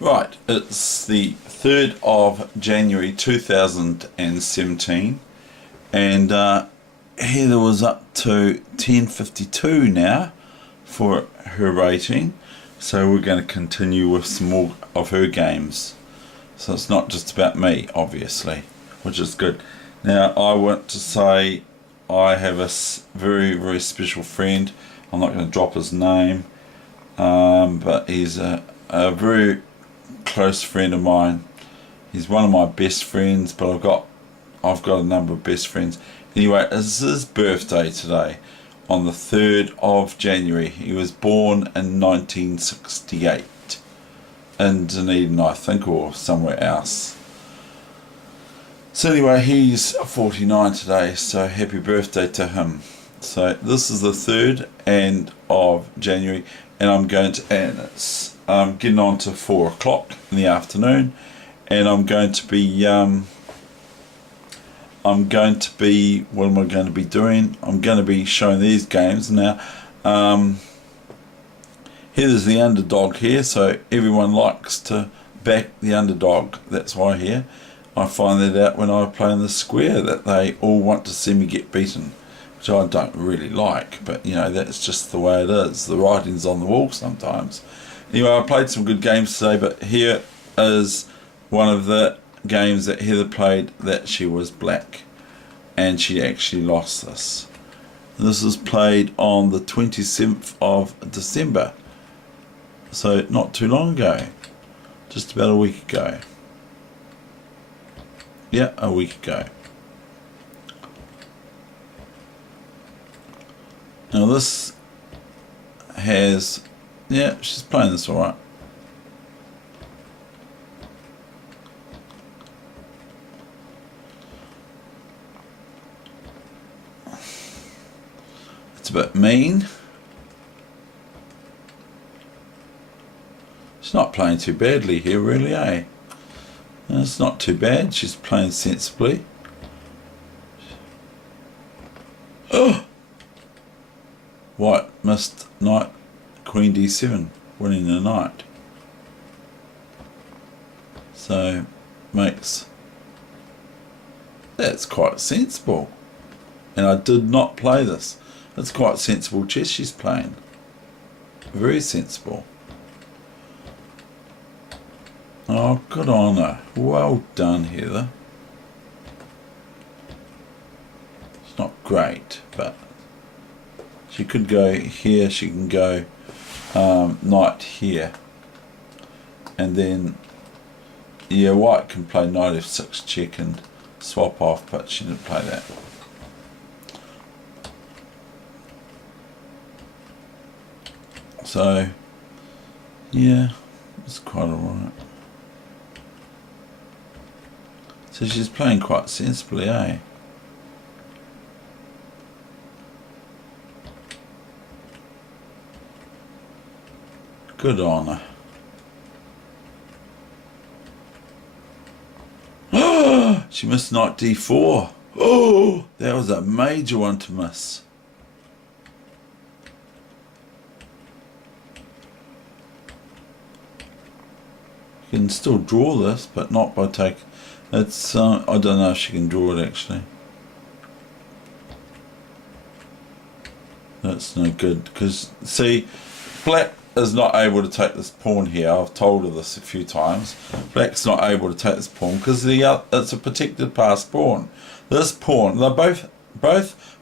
Right, it's the 3rd of January 2017, and Heather was up to 1052 now for her rating, so we're going to continue with some more of her games. So it's not just about me, obviously, which is good. Now, I want to say I have a very, very special friend. I'm not going to drop his name, but he's a very close friend of mine. He's one of my best friends, but I've got a number of best friends. Anyway, it's his birthday today, on the 3rd of January. He was born in 1968 in Dunedin, I think, or somewhere else. So anyway, he's 49 today, so happy birthday to him. So this is the 3rd of January, and it's getting on to 4 o'clock in the afternoon, and what am I going to be doing? I'm going to be showing these games now. Here's the underdog here, so everyone likes to back the underdog. That's why here I find that out when I play in the square, that they all want to see me get beaten, which I don't really like, but you know, that's just the way it is. The writing's on the wall sometimes. Anyway, I played some good games today, but here is one of the games that Heather played that she was black, and she actually lost this. And this was played on the 27th of December, so not too long ago, just about a week ago. Yeah, a week ago. Now this has, yeah, she's playing this alright. It's a bit mean. She's not playing too badly here, really, eh? It's not too bad. She's playing sensibly. Oh! White missed knight, queen d7, winning the knight. So, that's quite sensible. And I did not play this. It's quite sensible chess she's playing. Very sensible. Oh, good on her. Well done, Heather. It's not great, but she could go here, she can go knight here. And then, yeah, white can play knight f6 check and swap off, but she didn't play that. So, yeah, it's quite alright. So she's playing quite sensibly, eh? Good on her. She missed knight d4. Oh, that was a major one to miss. You can still draw this, but not by taking. It's I don't know if she can draw it actually. That's no good, because see, black is not able to take this pawn here. I've told her this a few times. Black's not able to take this pawn because it's a protected passed pawn. This pawn, they're both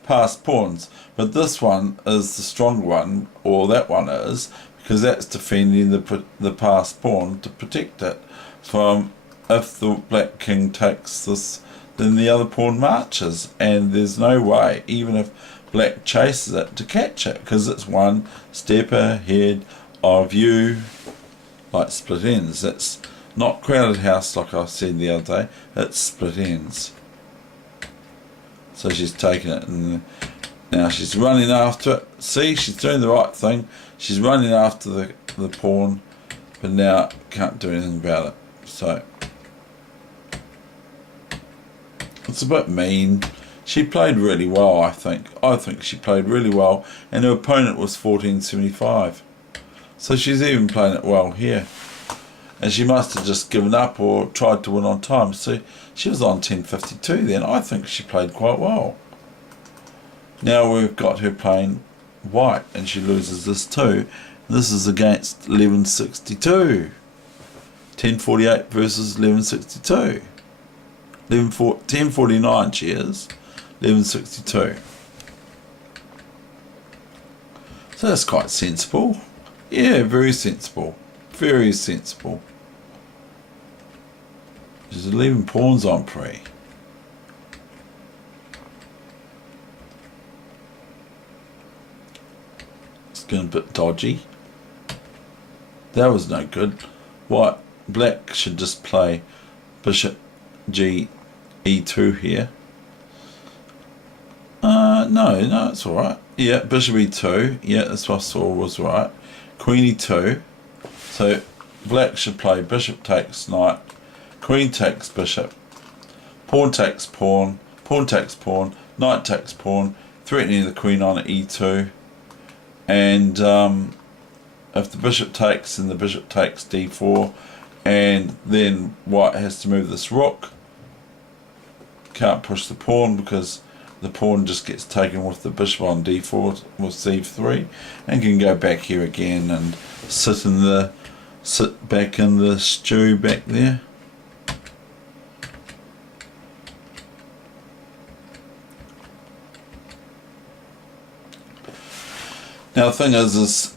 passed pawns, but this one is the stronger one, or that one is, because that's defending the passed pawn to protect it from, if the black king takes this, then the other pawn marches, and there's no way, even if black chases it, to catch it, because it's one step ahead of you, like split ends. It's not crowded house like I said the other day, it's split ends. So she's taking it, and now she's running after it. See, she's doing the right thing. She's running after the pawn, but now can't do anything about it. So it's a bit mean. She played really well, I think. I think she played really well, and her opponent was 1475. So she's even playing it well here. And she must have just given up or tried to win on time. So she was on 10.52 then. I think she played quite well. Now we've got her playing white, and she loses this too. This is against 11.62. 10.48 versus 11.62. 10.49 she is. 11.62. So that's quite sensible. Yeah, very sensible. Very sensible. She's leaving pawns on pre. It's getting a bit dodgy. That was no good. White, black should just play bishop g e2 here. No, it's alright. Yeah, bishop e2. Yeah, that's what I saw was right. Queen e2. So black should play bishop takes knight, queen takes bishop, pawn takes pawn, pawn takes pawn, knight takes pawn, threatening the queen on e2. And if the bishop takes, then the bishop takes d4, and then white has to move this rook. Can't push the pawn because the pawn just gets taken with the bishop on d4 with c3, and can go back here again and sit back in the stew back there. Now the thing is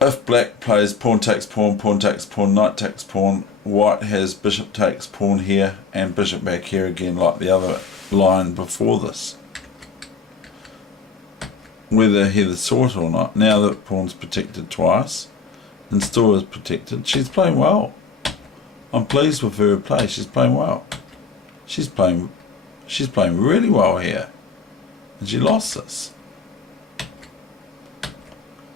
if black plays pawn takes pawn, pawn takes pawn, knight takes pawn, white has bishop takes pawn here and bishop back here again, like the other line before this. Whether Heather saw it or not, now that pawn's protected twice and still is protected, she's playing well. I'm pleased with her play. She's playing well. She's playing really well here, and she lost this.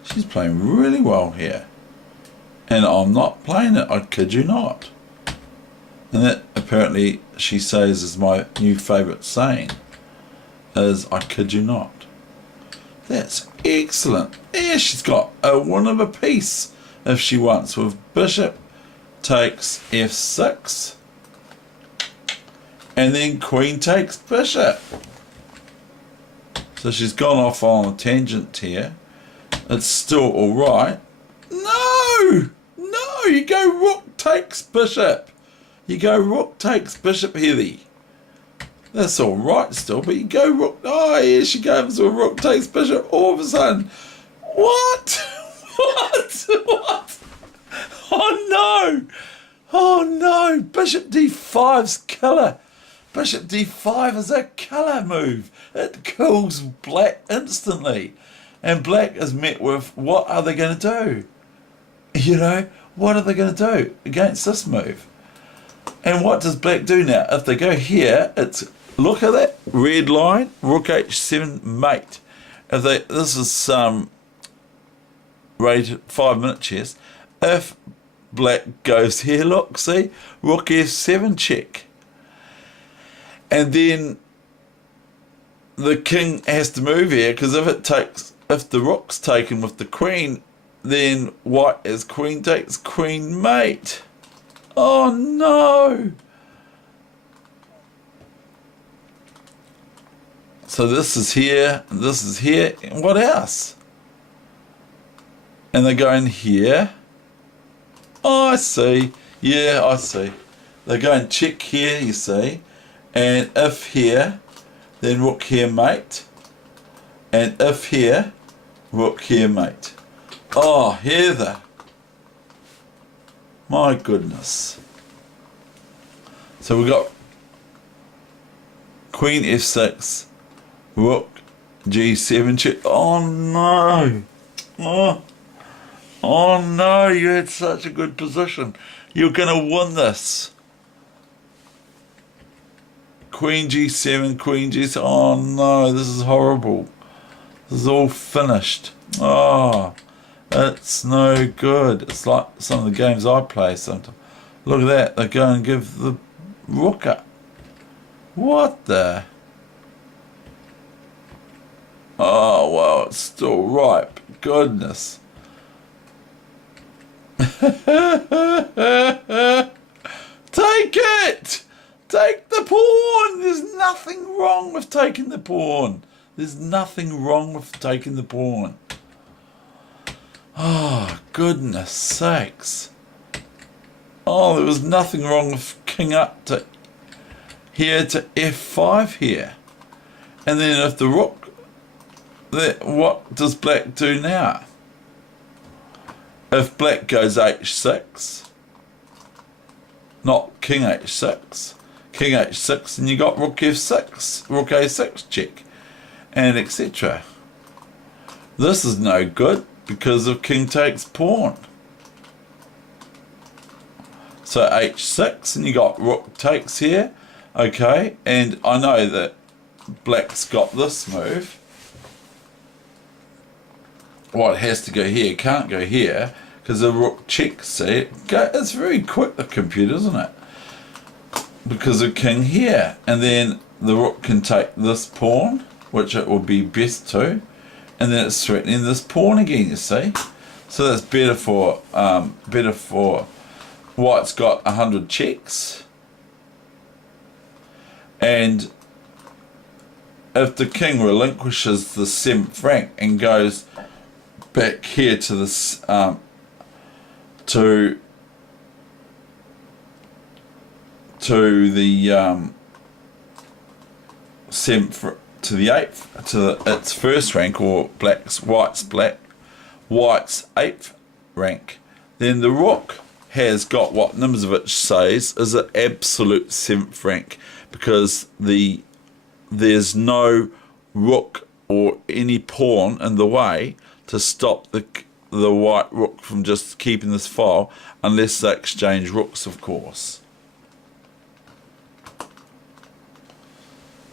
She's playing really well here, and I'm not playing it, I kid you not. And that apparently she says is my new favourite saying, is I kid you not. That's excellent. Yeah, she's got a win of a piece if she wants, with bishop takes f6 and then queen takes bishop. So she's gone off on a tangent here. It's still alright. No, you go rook takes bishop. You go rook takes bishop heavy. That's alright still, but you go rook. Oh, yeah, she goes to a rook takes bishop. All of a sudden, what? What? Oh no! Bishop d5's killer. Bishop d5 is a killer move. It kills black instantly. And black is met with, what are they going to do? You know, what are they going to do against this move? And what does black do now? If they go here, it's, look at that red line, rook h7 mate. If they, this is rated 5-minute chess. If black goes here, look, see, rook f7 check. And then the king has to move here, because if the rook's taken with the queen, then white as queen takes queen mate. Oh no! So this is here, and this is here, and what else? And they're going here. Oh, I see. Yeah, I see. They're going check here, you see. And if here, then rook here mate. And if here, rook here mate. Oh, Heather. My goodness. So we've got queen f6, rook g7 check. Oh no. Oh no, you had such a good position. You're going to win this. Queen g7, queen g7. Oh no, this is horrible. This is all finished. Oh, it's no good. It's like some of the games I play sometimes. Look at that. They go and give the rook up. What the? Oh, well, it's still ripe. Goodness. Take it! Take the pawn! There's nothing wrong with taking the pawn. There's nothing wrong with taking the pawn. Oh, goodness sakes. Oh, there was nothing wrong with king up to here to f5 here. And then if the rook, what does black do now? If black goes h6, not king h6, king h6, and you got rook f6, rook a6 check, and etc. This is no good because of king takes pawn. So h6, and you got rook takes here, okay, and I know that black's got this move. Well, it has to go here, can't go here, because the rook checks, see, it's very quick, the computer, isn't it? Because of king here, and then the rook can take this pawn, which it would be best to, and then it's threatening this pawn again, you see. So that's better for white's got 100 checks, and if the king relinquishes the 7th rank and goes back here to this to the 7th to the 8th to its first rank, or white's 8th rank, then the rook has got what Nimzovich says is an absolute 7th rank, because there's no rook or any pawn in the way to stop the white rook from just keeping this file, unless they exchange rooks, of course.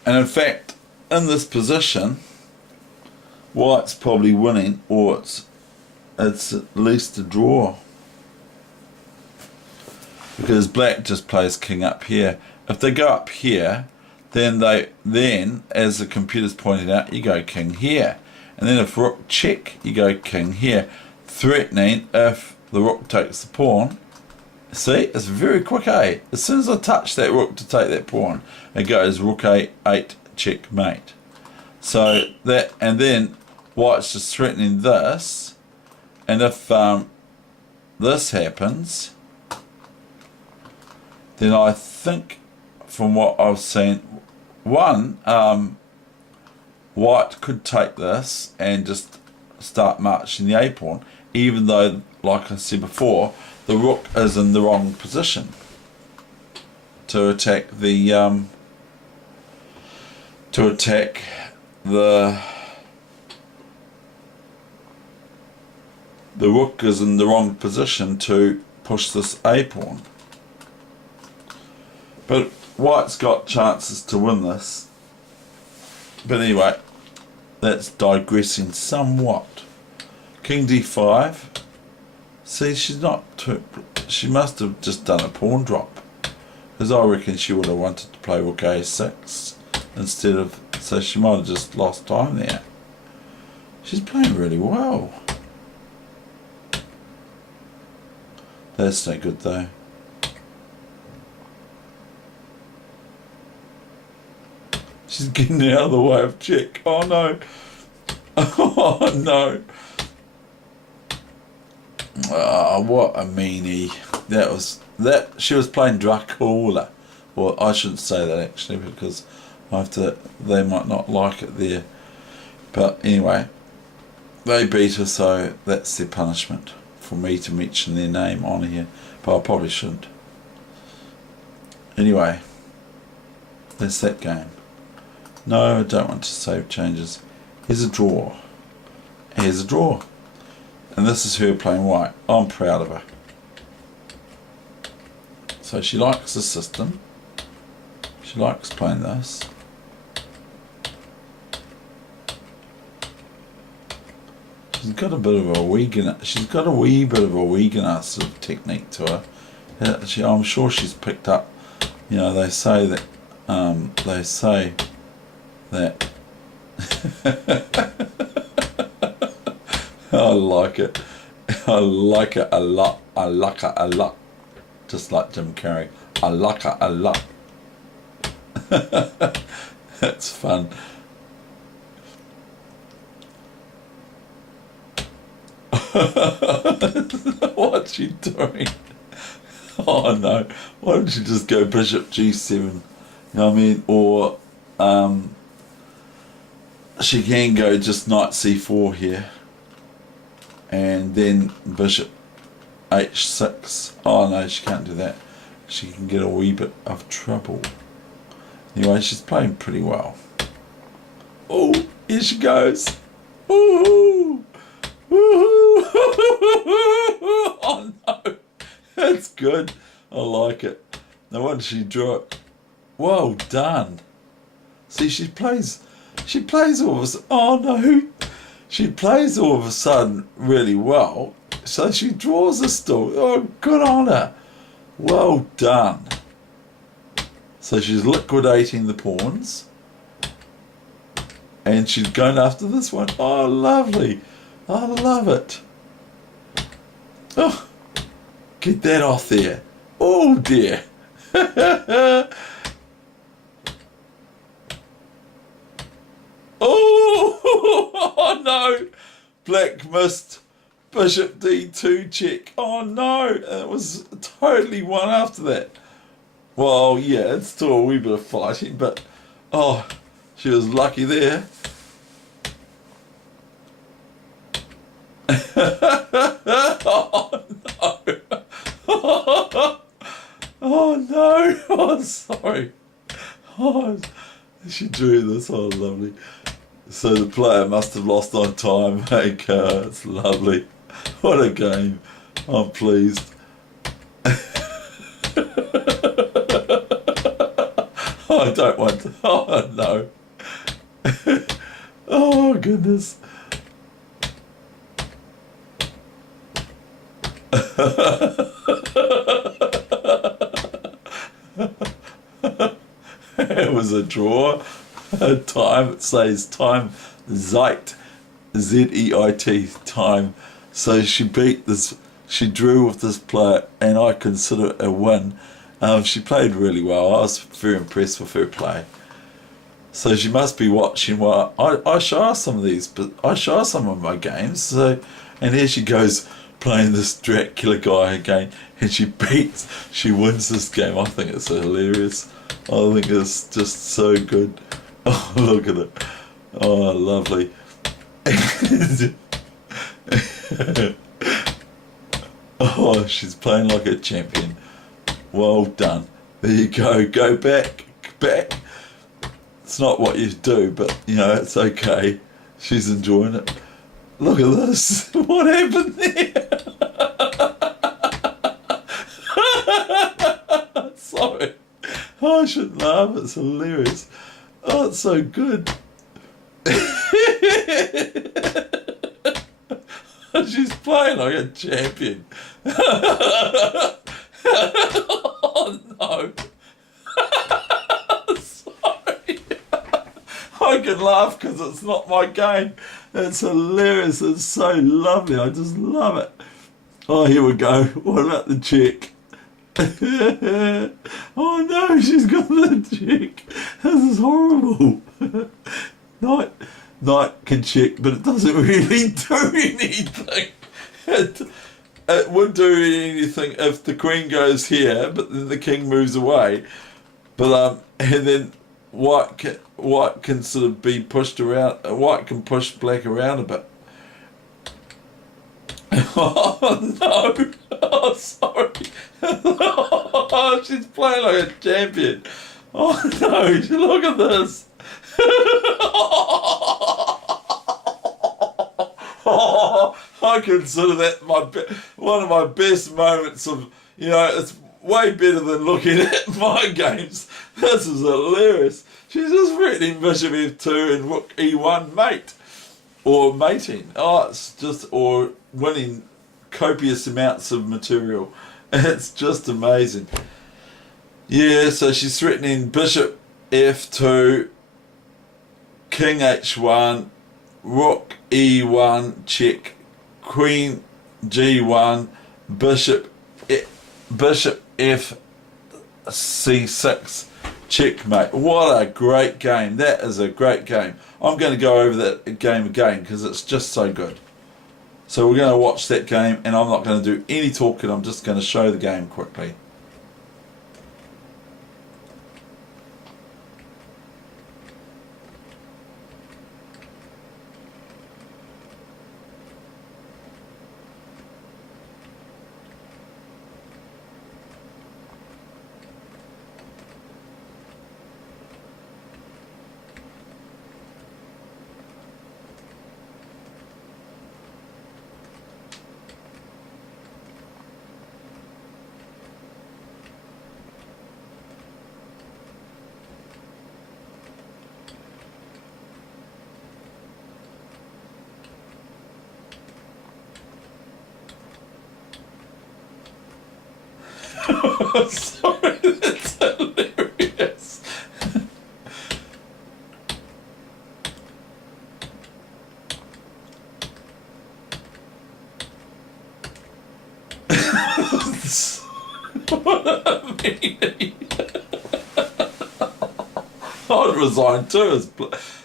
And in fact, in this position, white's probably winning, or it's at least a draw, because black just plays king up here. If they go up here, then as the computer's pointed out, you go king here. And then if rook check, you go king here, threatening if the rook takes the pawn. See, it's very quick, eh? As soon as I touch that rook to take that pawn, it goes rook a8 checkmate. So that, and then white's just threatening this, and if this happens, then I think, from what I've seen, white could take this and just start marching the a pawn, even though, like I said before, the rook is in the wrong position to attack the rook is in the wrong position to push this a pawn. But white's got chances to win this. But anyway, that's digressing somewhat. King d5. See, she's not too, she must have just done a pawn drop, because I reckon she would have wanted to play rook a6 instead of, so she might have just lost time there. She's playing really well. That's no good though. She's getting out of the way of check. Oh no. Oh no. Oh, what a meanie. She was playing Dracula. Well, I shouldn't say that actually, because they might not like it there. But anyway, they beat her, so that's their punishment for me to mention their name on here. But I probably shouldn't. Anyway, that's that game. No, I don't want to save changes. Here's a draw. Here's a draw. And this is her playing white. I'm proud of her. So she likes the system. She likes playing this. She's got a bit of a Weegenaar. She's got a wee bit of a Weegenaar sort of technique to her. I'm sure she's picked up. You know, they say that. I like it. I like it a lot. I like her a lot. Just like Jim Carrey. I like her a lot. That's fun. What's she doing? Oh no, why don't you just go bishop g7? You know what I mean? Or she can go just knight c4 here, and then bishop h6. Oh no, she can't do that. She can get a wee bit of trouble. Anyway, she's playing pretty well. Oh, here she goes. Woohoo! Woohoo! Oh no, that's good. I like it. No wonder she drew it. Well done. See, she plays all of a sudden. Oh no, she plays all of a sudden really well. So she draws a still. Oh, good on her. Well done. So she's liquidating the pawns, and she's going after this one. Oh, lovely. I love it. Oh, get that off there. Oh dear. Oh no. Black missed. Bishop d2 check. Oh no. It was totally one after that. Well, yeah, it's still a wee bit of fighting, but oh, she was lucky there. Oh no. Oh no. Oh, sorry. Oh, she drew this. Oh, lovely. So the player must have lost on time. Hey, it's lovely. What a game. I'm pleased. I don't want to. Oh no. Oh goodness. It was a draw. Time, it says time, Zeit, Z-E-I-T, time. So she beat this, she drew with this player, and I consider it a win. She played really well. I was very impressed with her play. So she must be watching. Well, I show her some of these, but I show her some of my games. So, and here she goes playing this Dracula guy again, and she wins this game. I think it's hilarious. I think it's just so good. Oh, look at it. Oh, lovely. Oh, she's playing like a champion. Well done. There you go. Go back. It's not what you do, but, you know, it's okay. She's enjoying it. Look at this. What happened there? Sorry. Oh, I shouldn't laugh. It's hilarious. Oh, it's so good. She's playing like a champion. Oh no. Sorry. I can laugh because it's not my game. It's hilarious. It's so lovely. I just love it. Oh, here we go. What about the check? Oh no, she's got the check. This is horrible. Knight can check, but it doesn't really do anything. It would do anything if the queen goes here, but then the king moves away. But and then white can sort of be pushed around. White can push black around a bit. Oh no! Oh, sorry. Oh, she's playing like a champion. Oh no! Look at this. Oh, I consider that one of my best moments of, you know, it's way better than looking at my games. This is hilarious. She's just threatening bishop f2 and rook e1 mate. Or mating. Oh, it's just, or winning copious amounts of material. It's just amazing. Yeah, so she's threatening bishop f2, king h1, rook e1 check, queen g1, bishop Bishop F c6 checkmate. What a great game. That is a great game. I'm going to go over that game again because it's just so good. So we're going to watch that game, and I'm not going to do any talking. I'm just going to show the game quickly. Sorry, that's hilarious. What a meanie. I'd resign too. If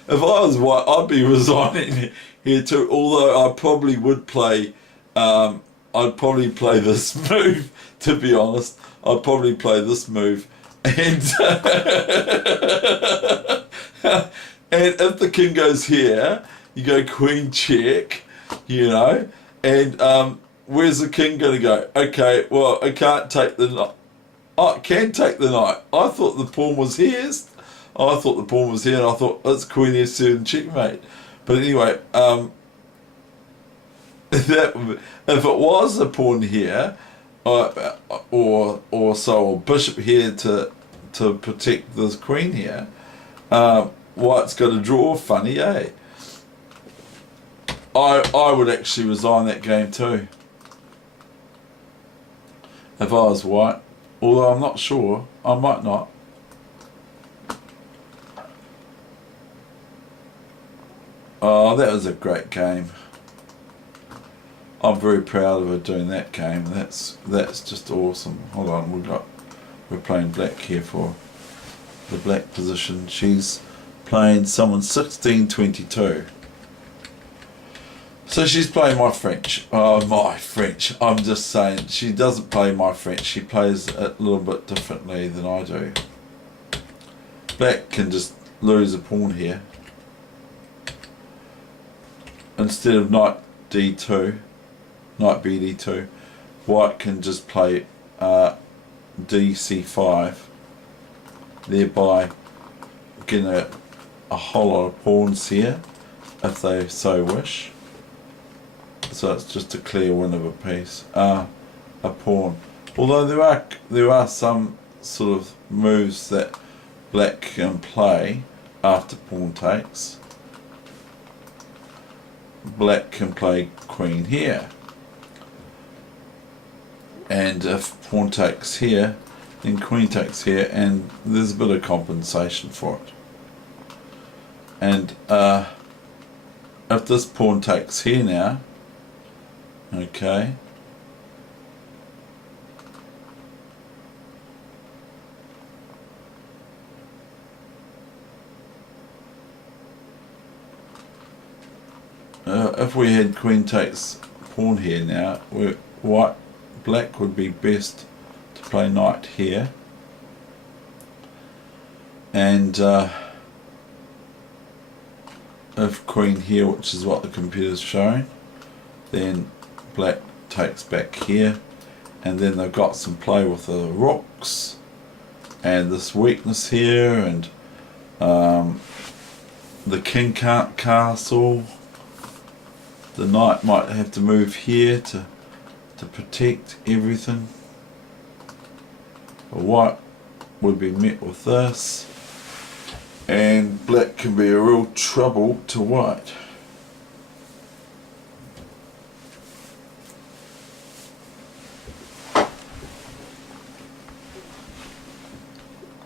I was white, I'd be resigning here too. Although I probably would play. I'd probably play this move. To be honest, I'd probably play this move, and and if the king goes here, you go queen check, you know, and where's the king going to go? Okay, well, I can't take the knight. I can take the knight. I thought the pawn was here. I thought the pawn was here, and I thought it's queen f7 checkmate. But anyway, that if it was a pawn here, or bishop here to protect this queen here, white's got to draw funny, eh? I would actually resign that game too if I was white, although I'm not sure. I might not. Oh, that was a great game. I'm very proud of her doing that game. That's just awesome. Hold on, we're playing black here for the black position. She's playing someone 16-22. So she's playing my French. Oh, my French. I'm just saying, she doesn't play my French. She plays it a little bit differently than I do. Black can just lose a pawn here. Instead of knight d2, knight bd2, white can just play dc5, thereby getting a whole lot of pawns here if they so wish. So it's just a clear win of a piece, a pawn. Although there are some sort of moves that black can play after pawn takes. Black can play queen here, and if pawn takes here, then queen takes here, and there's a bit of compensation for it. And if this pawn takes here now, okay, if we had queen takes pawn here now, black would be best to play knight here, and if queen here, which is what the computer's showing, then black takes back here, and then they've got some play with the rooks and this weakness here, and the king can't castle. The knight might have to move here to protect everything. But white would be met with this, and black can be a real trouble to white.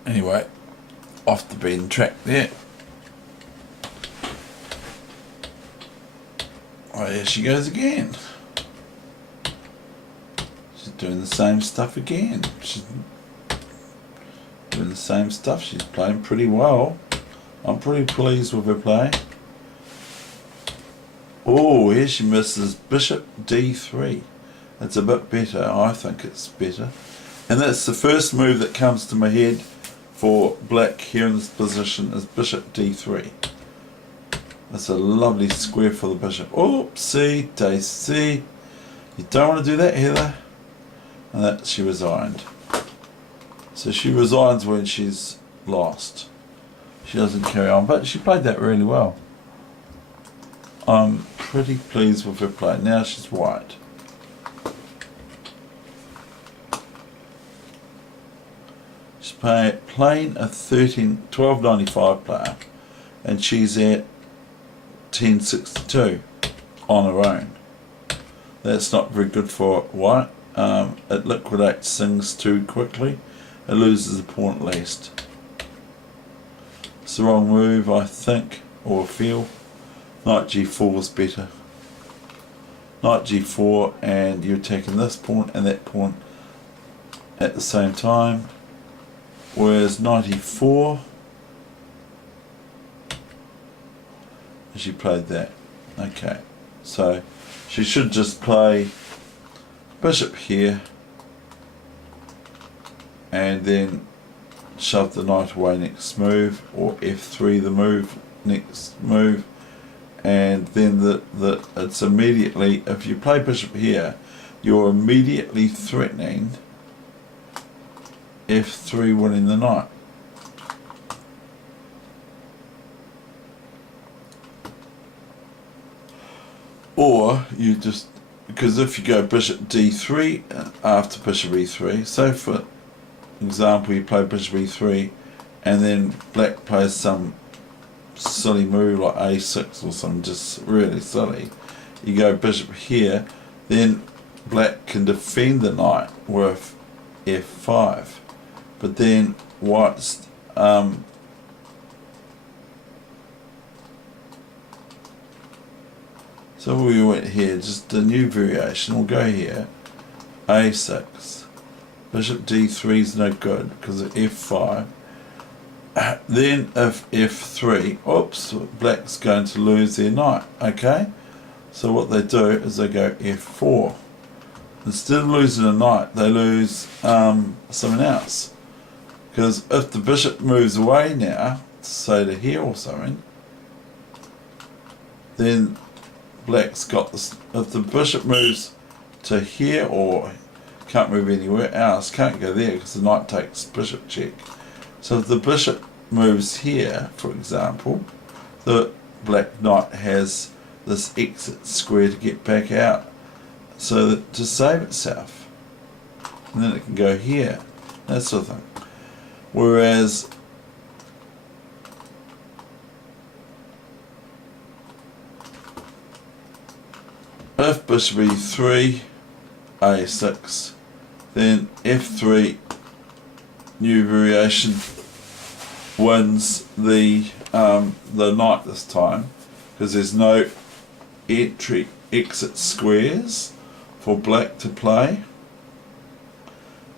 Anyway, off the beaten track there. Oh, there she goes again. doing the same stuff again. She's doing the same stuff. She's playing pretty well. I'm pretty pleased with her play. Oh, here she misses bishop d3. It's a bit better. I think it's better. And that's the first move that comes to my head for black here in this position is bishop d3. That's a lovely square for the bishop. Oopsie daisy. You don't want to do that, Heather. And that she resigned. So she resigns when she's lost. She doesn't carry on, but she played that really well. I'm pretty pleased with her play. Now she's white. She's playing a 12.95 player, and she's at 10.62 on her own. That's not very good for white. It liquidates things too quickly. It loses the pawn at least. It's the wrong move, I think, or feel. Knight g4 is better. Knight g4, and you're attacking this pawn and that pawn at the same time. Whereas knight e4, she played that. Okay, so she should just play bishop here and then shove the knight away next move, or f3 the move next move, and then it's immediately, if you play bishop here, you're immediately threatening f3 winning the knight. Or you just, because if you go bishop d3 after bishop e3, so for example you play bishop e3 and then black plays some silly move like a6 or something just really silly, you go bishop here, then black can defend the knight with f5, but then white's so we went here, just a new variation. We'll go here, a6, bishop d3 is no good because of f5. Then if f3, oops, black's going to lose their knight. Okay, so what they do is they go f4. Instead of losing a knight, they lose something else. Because if the bishop moves away now, say to here or something, then black's got this. If the bishop moves to here or can't move anywhere else, can't go there because the knight takes bishop check. So if the bishop moves here, for example, the black knight has this exit square to get back out, so that to save itself, and then it can go here, that sort of thing. Whereas if bishop e3, a6, then f3, new variation, wins the knight this time, because there's no exit squares for black to play.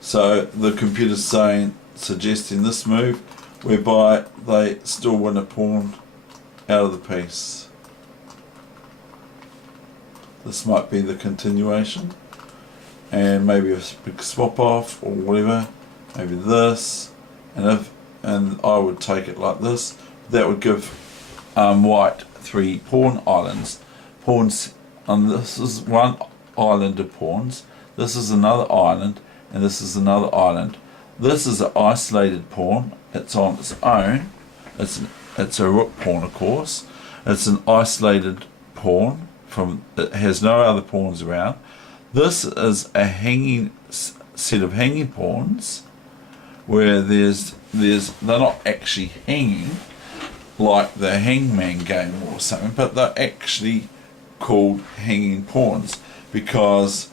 So the computer's suggesting this move, whereby they still win a pawn out of the piece. This might be the continuation, and maybe a big swap off or whatever. Maybe this, and I would take it like this. That would give white 3 pawn islands. Pawns, and this is one island of pawns. This is another island, and this is another island. This is an isolated pawn. It's on its own. It's a rook pawn, of course. It's an isolated pawn. It has no other pawns around. This is a hanging set of hanging pawns, where they're not actually hanging like the hangman game or something, but they're actually called hanging pawns because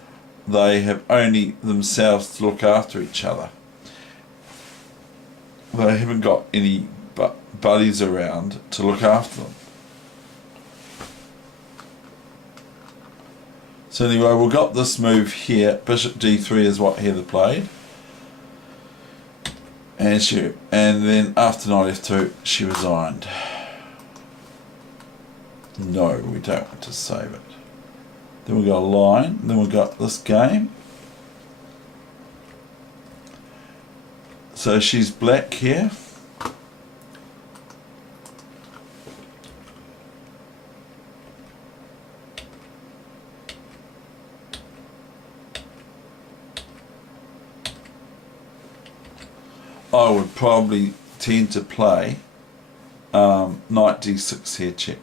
they have only themselves to look after each other. They haven't got any buddies around to look after them. So anyway, we've got this move here. Bishop d3 is what Heather played. And then after knight f2, she resigned. No, we don't want to save it. Then we've got a line. Then we've got this game. So she's black here. I would probably tend to play knight d6 here, check.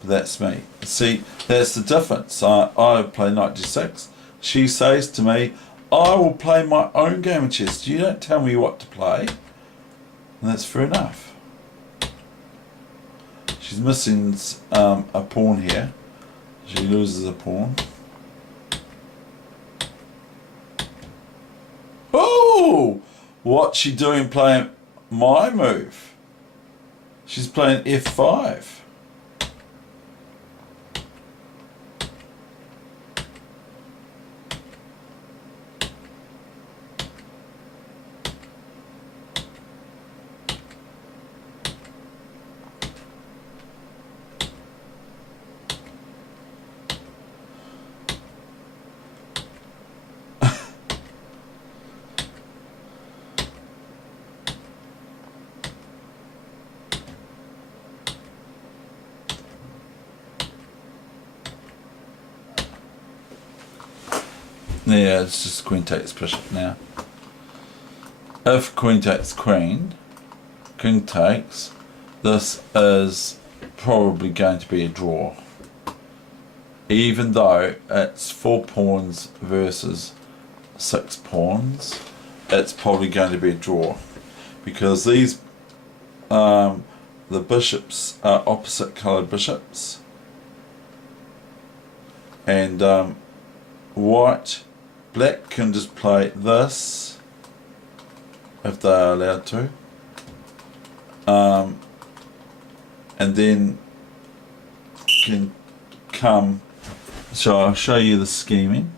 But that's me. See, that's the difference. I play knight d6. She says to me, I will play my own game of chess. You don't tell me what to play. And that's fair enough. She's missing a pawn here. She loses a pawn. Oh! What's she doing playing my move? She's playing f5. Yeah, it's just queen takes bishop now. If queen takes queen, king takes, this is probably going to be a draw. Even though it's 4 pawns versus 6 pawns, it's probably going to be a draw. Because these, the bishops are opposite coloured bishops. And black can just play this if they are allowed to, and then can come, so I'll show you the scheming,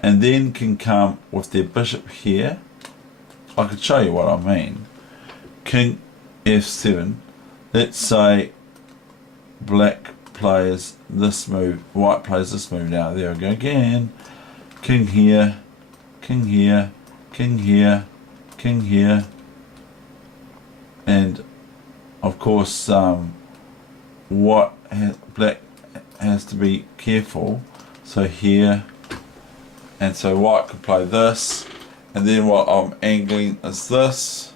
and then can come with their bishop here. I could show you what I mean. King f7, let's say black plays this move, white plays this move. Now there we go again. King here, king here, king here, king here, and of course black has to be careful. So here, and so white could play this, and then what I'm angling is this.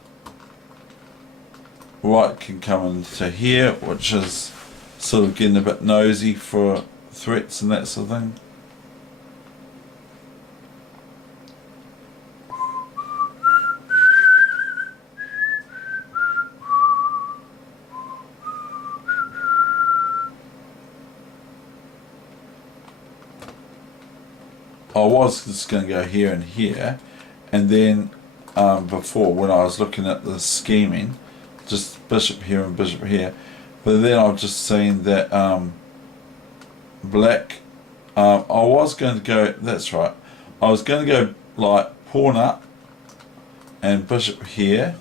White can come into here, which is sort of getting a bit nosy for threats and that sort of thing. I was just going to go here and here, and then before, when I was looking at the scheming, just bishop here and bishop here, but then I've just seen that black, I was going to go, that's right, I was going to go like pawn up and bishop here,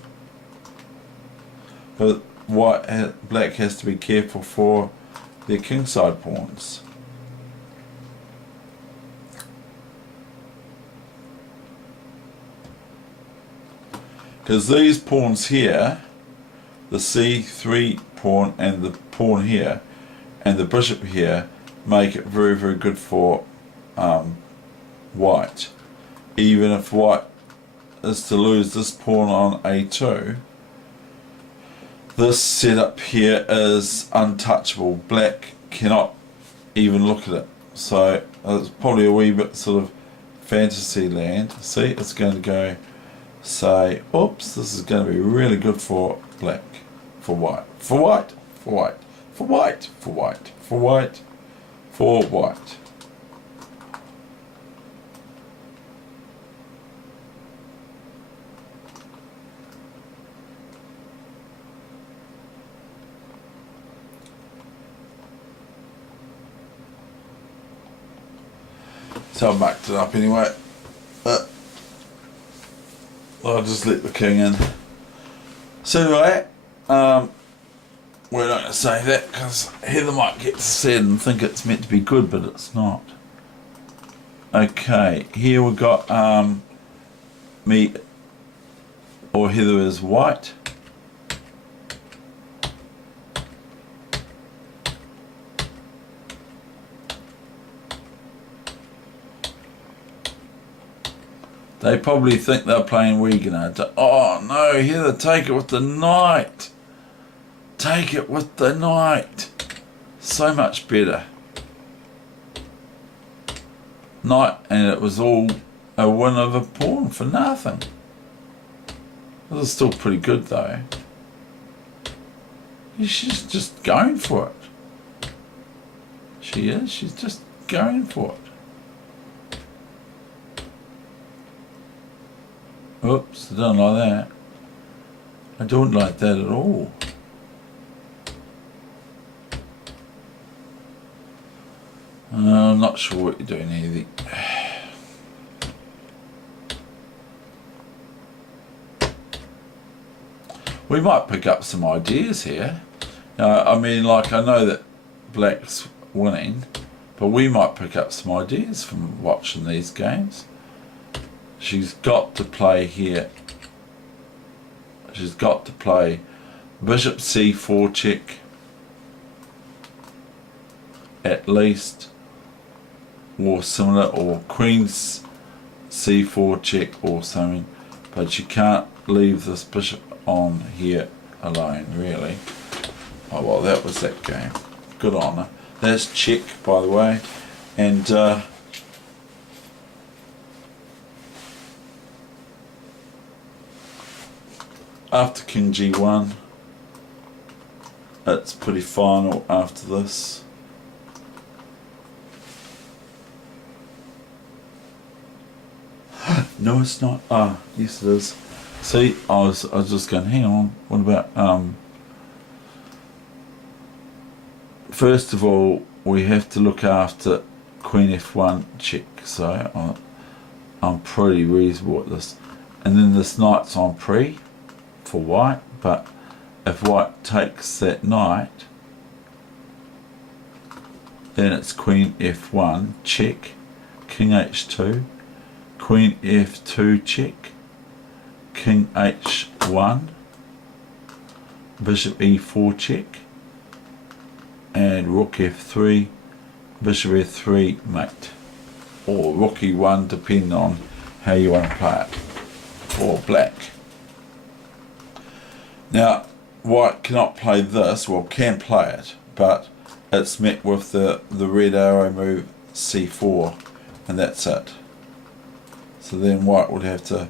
but black has to be careful for their kingside pawns. Because these pawns here, the c3 pawn and the pawn here and the bishop here, make it very, very good for white. Even if white is to lose this pawn on a2, this setup here is untouchable. Black cannot even look at it. So it's probably a wee bit sort of fantasy land. See, it's going to go, say, oops, this is going to be really good for black, for white, for white, for white, for white, for white, for white, for white. So I mucked it up anyway. I'll just let the king in. So anyway, we're not going to say that because Heather might get sad and think it's meant to be good, but it's not. Okay, here we got me or Heather is white. They probably think they're playing Weegenaar. Oh no, Heather, take it with the knight. Take it with the knight. So much better. Knight, and it was all a win of a pawn for nothing. This is still pretty good though. She's just going for it. She is, she's just going for it. Oops, I don't like that. I don't like that at all. I'm not sure what you're doing here. We might pick up some ideas here. I mean, like, I know that Black's winning, but we might pick up some ideas from watching these games. She's got to play here. She's got to play Bishop C4 check. At least. Or similar. Or Queen C4 check or something. But she can't leave this bishop on here alone, really. Oh, well, that was that game. Good on her. That's check, by the way. And, after King G1, it's pretty final after this. No, it's not. Ah, yes it is. See, I was just going, hang on, what about, first of all, we have to look after Queen F1 check, so I'm pretty reasonable at this. And then this knight's on pre for white, but if white takes that knight, then it's Queen F1 check, King H2, Queen F2 check, King H1, Bishop E4 check, and Rook F3, Bishop F3 mate, or Rook E1, depending on how you want to play it, for Black. Now, white cannot play this, well, can play it, but it's met with the red arrow move C4, and that's it. So then white would have to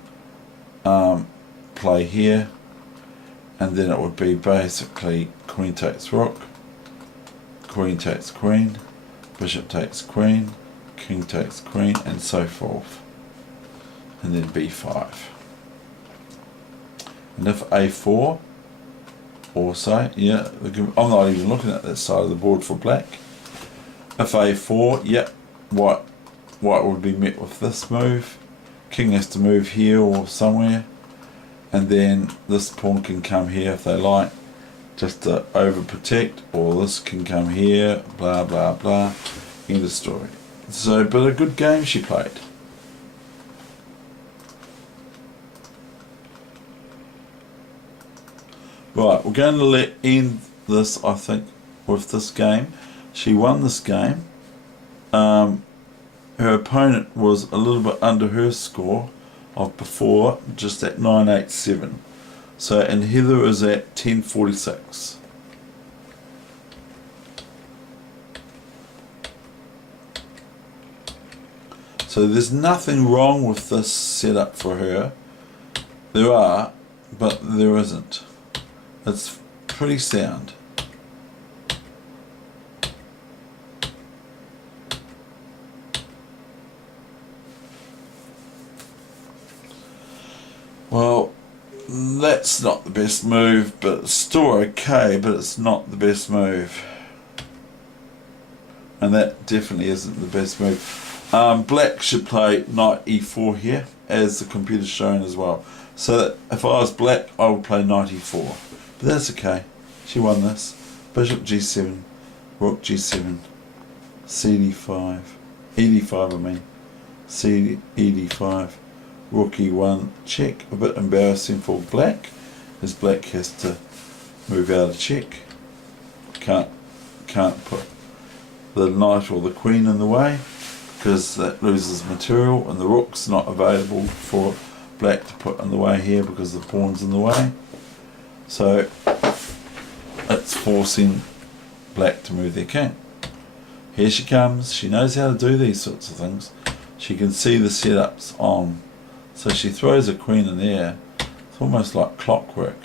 play here, and then it would be basically queen takes rook, queen takes queen, bishop takes queen, king takes queen, and so forth. And then b5. And if a4, also, yeah, I'm not even looking at that side of the board for black. If a4, yep, white would be met with this move. King has to move here or somewhere, and then this pawn can come here if they like, just to overprotect, or this can come here, blah blah blah, end of story. So, but a good game she played. Right, we're going to end this, I think, with this game. She won this game. Her opponent was a little bit under her score of before, just at 987. So, and Heather is at 1046. So there's nothing wrong with this setup for her. There are, but there isn't. It's pretty sound. Well, that's not the best move, but it's still okay, but it's not the best move. And that definitely isn't the best move. Black should play knight e4 here, as the computer's showing as well. So that if I was black, I would play knight e4. But that's okay. She won this. Bishop g7, rook g7, cd5, ed5 I mean, ed5, rook e1, check. A bit embarrassing for black, as black has to move out of check. Can't put the knight or the queen in the way, because that loses material, and the rook's not available for black to put in the way here because the pawn's in the way. So it's forcing black to move their king. Here she comes. She knows how to do these sorts of things. She can see the setups on. So she throws a queen in there. It's almost like clockwork.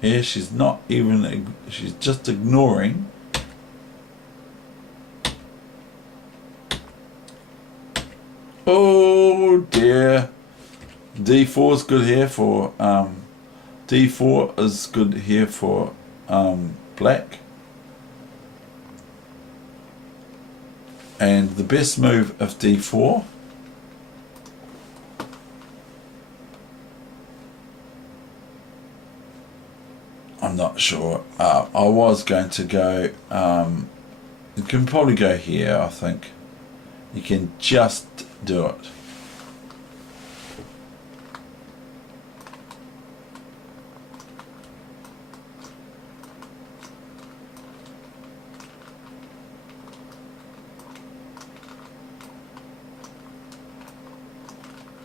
Here she's not even, she's just ignoring. Oh dear. D4 is good here for D4 is good here for black. And the best move of D4 I'm not sure. I was going to go you can probably go here. I think you can just do it.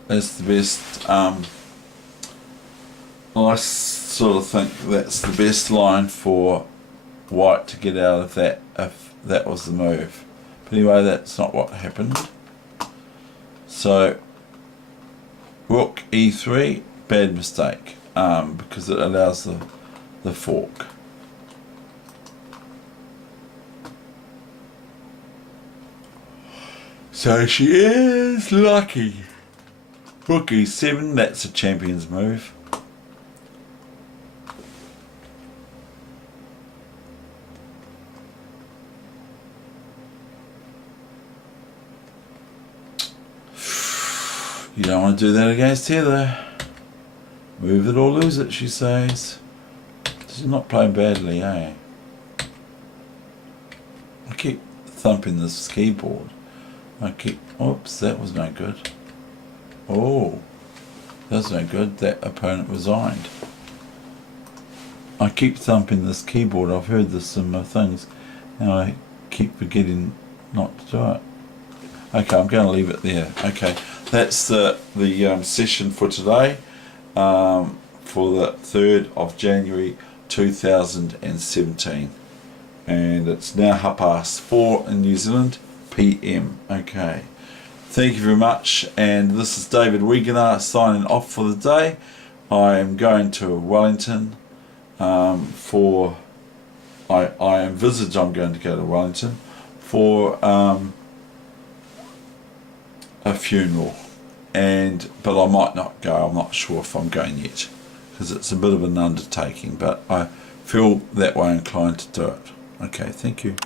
That's the best. I sort of think that's the best line for white to get out of that if that was the move. But anyway, that's not what happened. So rook e3, bad mistake, because it allows the fork. So she is lucky. Rook e7, that's a champion's move. You don't want to do that against Heather. Move it or lose it, she says. She's not playing badly, eh? I keep thumping this keyboard. Oops, that was no good. Oh, that's no good. That opponent resigned. I keep thumping this keyboard. I've heard this in my things, and I keep forgetting not to do it. Okay, I'm going to leave it there. Okay, that's the session for today, for the 3rd of January 2017, and it's now 4:30 in New Zealand PM. Okay, thank you very much, and this is David Weegenaar signing off for the day. I am going to Wellington for I envisage I'm going to go to Wellington for a funeral, but I might not go. I'm not sure if I'm going yet, because it's a bit of an undertaking, but I feel that way inclined to do it. Okay, thank you.